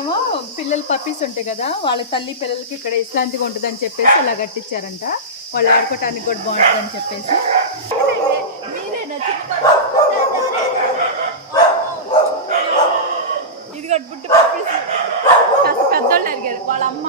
ఇక్కడేమో పిల్లలు పప్పీస్ ఉంటాయి కదా వాళ్ళ తల్లి పిల్లలకి ఇక్కడ విశ్రాంతిగా ఉంటుందని చెప్పేసి అలా కట్టించారంట. వాళ్ళు ఆడుకోవటానికి కూడా బాగుంటుందని చెప్పేసి. ఇది కూడా పప్పీ? పప్పీస్ కాస్త పెద్దోళ్ళు అడిగారు వాళ్ళ అమ్మ.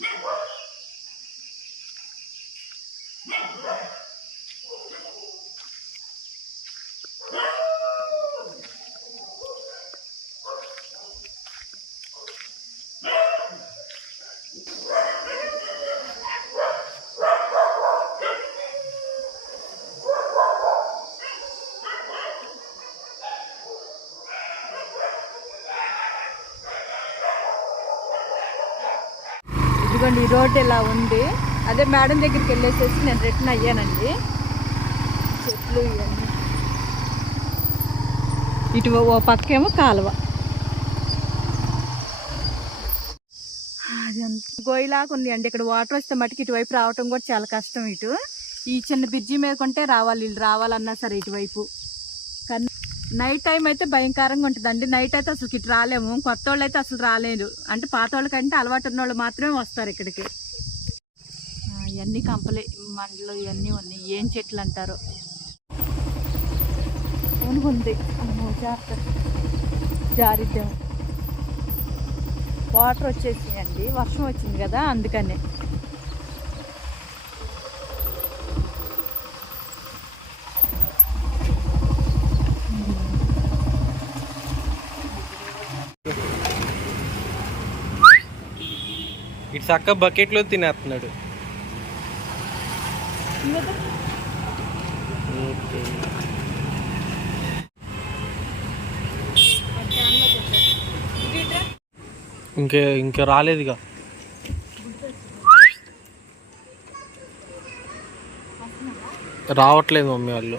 Yeah. ఇదిగోండి ఈ రోడ్ ఇలా ఉంది. అదే మేడం దగ్గరికి వెళ్ళేసేసి నేను రిటర్న్ అయ్యానండి. చెట్లు ఇవన్నీ. ఇటు ఓ పక్కేమో కాలువ. గోయిలాగా ఉంది అండి. ఇక్కడ వాటర్ వస్తే మటుకు ఇటువైపు రావటం కూడా చాలా కష్టం ఇటు. ఈ చిన్న బ్రిడ్జి మీద కొంటే రావాలి వీళ్ళు రావాలన్నా సరే ఇటువైపు. కానీ నైట్ టైం అయితే భయంకరంగా ఉంటుందండి నైట్ అయితే అసలు ఇటు రాలేము. కొత్త వాళ్ళు అయితే అసలు రాలేదు అంటే పాత వాళ్ళకంటే అలవాటు ఉన్న వాళ్ళు మాత్రమే వస్తారు ఇక్కడికి. ఇవన్నీ కంపలే మండలు ఇవన్నీ ఉన్నాయి. ఏం చెట్లు అంటారు? ఉంది జాగ్రత్త. జారిద్దాం. వాటర్ వచ్చేసినాయండి వర్షం వచ్చింది కదా అందుకనే. ఇటు చక్క బకెట్లో తినేస్తున్నాడు. ఇంకే ఇంకా రాలేదుగా. రావట్లేదు మమ్మీ వాళ్ళు.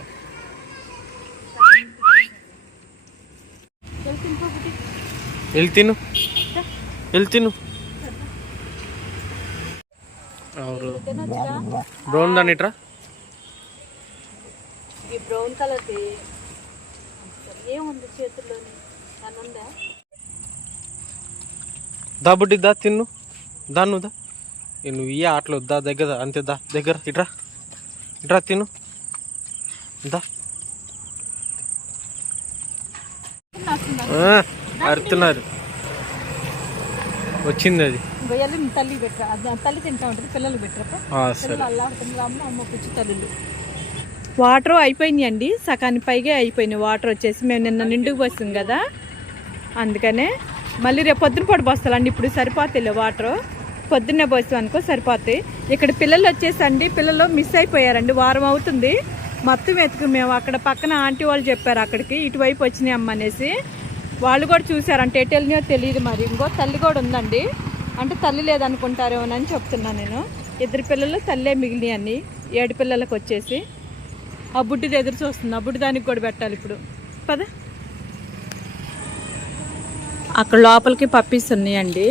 వెళ్ళి తిను వెళ్ళి తిను ఎవరు బ్రౌన్ దాన్ని ఇట్రా. ఈ బ్రౌన్ కలర్ది ఏముంది చేతుల్లోని? దాని ఉందా? దా బుడ్డి దా తిన్ను. దా నువ్వు దా. నువ్వు ఇయ్య ఆటలు దా దగ్గర అంతే దా దగ్గర. ఇట్రా. ఇట్రా తిను దా. అరుతున్నారు వచ్చింది అది. గొయ్యలు తల్లి పెట్టరా అది తల్లి తింటా ఉంటుంది పిల్లలు పెట్టరా ఆ, సరే. పిల్లలు అల్లాడుతున్నారు అమ్మ పిచ్చి తల్లులు. వాటర్ అయిపోయినాయి అండి. సకానికి పైగా అయిపోయినాయి వాటర్ వచ్చేసి. మేము నిన్న నిండుకు పోస్తాం కదా. అందుకనే మళ్ళీ రేపు పొద్దున పూట పోస్తాలండి. ఇప్పుడు సరిపోతాయి వాటర్. పొద్దున్నే పోస్తాం అనుకో సరిపోతాయి. ఇక్కడ పిల్లలు వచ్చేసి అండి పిల్లలు మిస్ అయిపోయారండి. వారం అవుతుంది. మొత్తం వెతుకు మేము అక్కడ పక్కన ఆంటీ వాళ్ళు చెప్పారు అక్కడికి ఇటువైపు వచ్చినాయి అమ్మ అనేసి. వాళ్ళు కూడా చూసారు అంటే ఎటు వెళ్ళినాయో తెలియదు మరి. ఇంకో తల్లి కూడా ఉందండి. అంటే తల్లి లేదనుకుంటారేమోనని చెప్తున్నాను నేను. ఇద్దరు పిల్లలు తల్లే మిగిలినాయి అన్ని. ఏడు పిల్లలకు వచ్చేసి. ఆ బుడ్డిది ఎదురు చూస్తుంది. ఆ బుడ్డి దానికి కూడా పెట్టాలి ఇప్పుడు. పద. అక్కడ లోపలికి పప్పీస్ ఉన్నాయండి.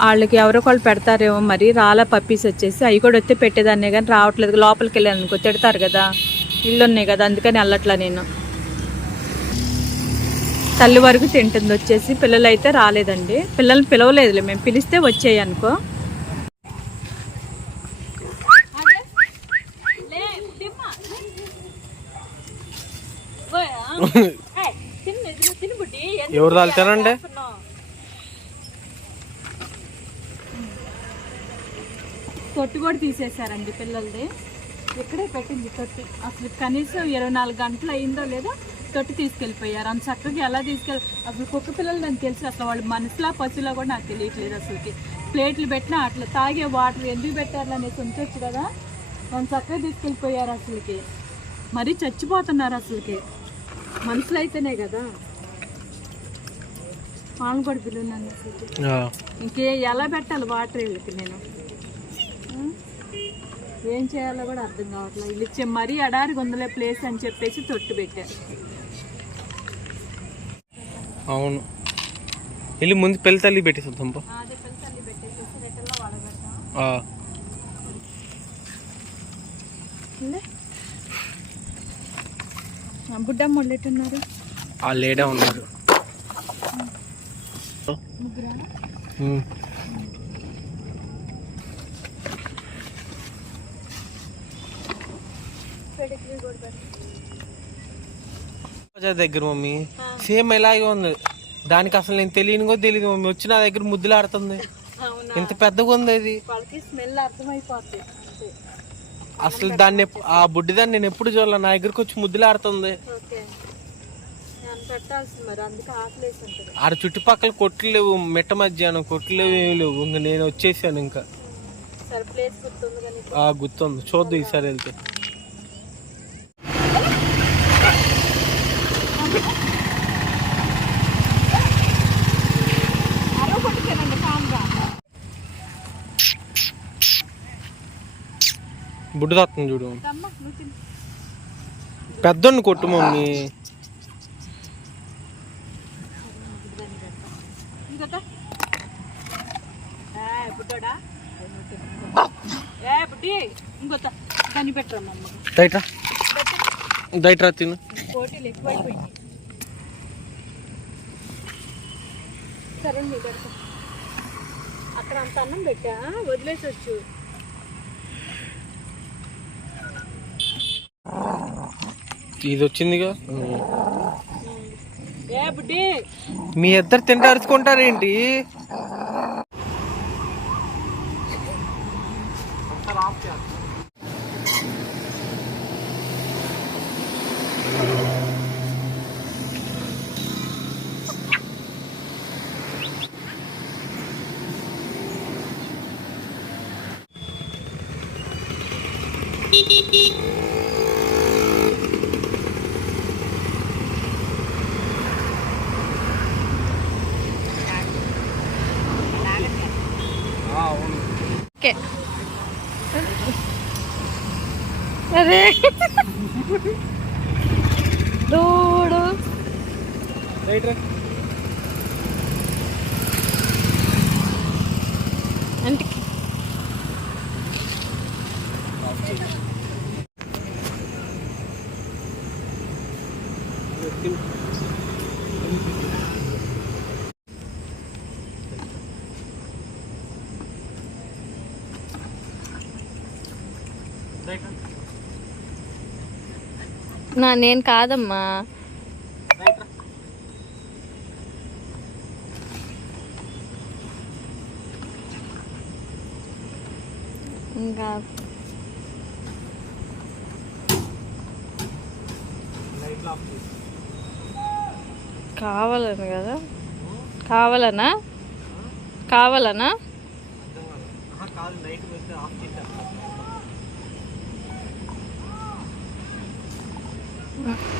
వాళ్ళకి ఎవరో వాళ్ళు పెడతారేమో మరి. రాళ్ళ పప్పీస్ వచ్చేసి. అవి కూడా వస్తే పెట్టేదాన్నే కానీ రావట్లేదు. లోపలికి వెళ్ళాను అనుకో తిడతారు కదా. ఇల్లు ఉన్నాయి కదా అందుకని వెళ్ళట్లా నేను. తల్లి వరకు తింటుంది వచ్చేసి. పిల్లలు అయితే రాలేదండి. పిల్లల్ని పిలవలేదులే. మేము పిలిస్తే వచ్చాయి అనుకో ఎవరు తాగుతారండి? తొట్టు కూడా తీసేశారండి పిల్లలది. ఇక్కడే పెట్టింది తొట్టి. అసలు కనీసం ఇరవై నాలుగు గంటలు అయిందో లేదో తొట్టి తీసుకెళ్ళిపోయారు. అంత చక్కగా ఎలా తీసుకెళ్ళి అసలు కుక్క పిల్లలు నాకు తెలుసు. అసలు వాళ్ళు మనసులా పశువులా కూడా నాకు తెలియట్లేదు అసలుకి. ప్లేట్లు పెట్టినా అట్లా తాగే వాటర్ ఎందుకు పెట్టారు అనేసి ఉంచొచ్చు కదా. అంత చక్కగా తీసుకెళ్ళిపోయారు అసలుకి. మరీ చచ్చిపోతున్నారు అసలుకి. మనుషులు అయితేనే కదా. పాము కూడా పిల్లలు అసలుకి ఆ. ఇంకే ఎలా పెట్టాలి వాటర్ వీళ్ళకి నేను? ఏం చేయాలో కూడా అర్థం కావట్లేదు. వీళ్ళు ఇచ్చే మరీ అడారి గొందలే ప్లేస్ అని చెప్పేసి తొట్టు పెట్టారు. అవును. వెళ్ళి ముందు పెళ్ళి తల్లి వాడబెడతాం. బుడ్డమ్మ ఎట్టున్నారు ఆ లేడే ఉన్నారు. ముగ్గురా ఉమ్. పెడిగ్రీ కూడా పెట్టు. రోజా దగ్గర మమ్మీ. సేమ్ ఇలాగే ఉంది. దానికి అసలు నేను తెలియని కూడా తెలియదు మమ్మీ. వచ్చి నా దగ్గర ముద్దులాడుతుంది. అవునా? ఇంత పెద్దగా ఉంది అది. అసలు దాన్ని ఆ బుడ్డి దాన్ని నేను ఎప్పుడు చూడలే. నా దగ్గరకు వచ్చి ఆకలేసి ఉంటుంది ఆడ చుట్టుపక్కల కొట్లు లేవు మిట్ట మధ్యాహ్నం కొట్లు లేవు ఏమీ లేవు. ఇంక నేను వచ్చేసాను ఇంకా. గుర్తుంది. చూద్దాం ఈసారి వెళ్తే. బుడ్డి తత్వం చూడు. పెద్దోడిని కొట్టు మమ్మీ. దయట్రా దయట్రా తిను. అక్కడ అంత అన్నం పెట్టా? వదిలేసి ఇది వచ్చిందిగా మీ ఇద్దరు తింటే అరుచుకుంటారేంటి? ఓకే কে আরে দৌড়ো అంటే Thank you. నా నేను కాదమ్మా. ఇంకా కావాలని కదా? కావాలనా? కావాలనా? కాదు నైట్ Yeah.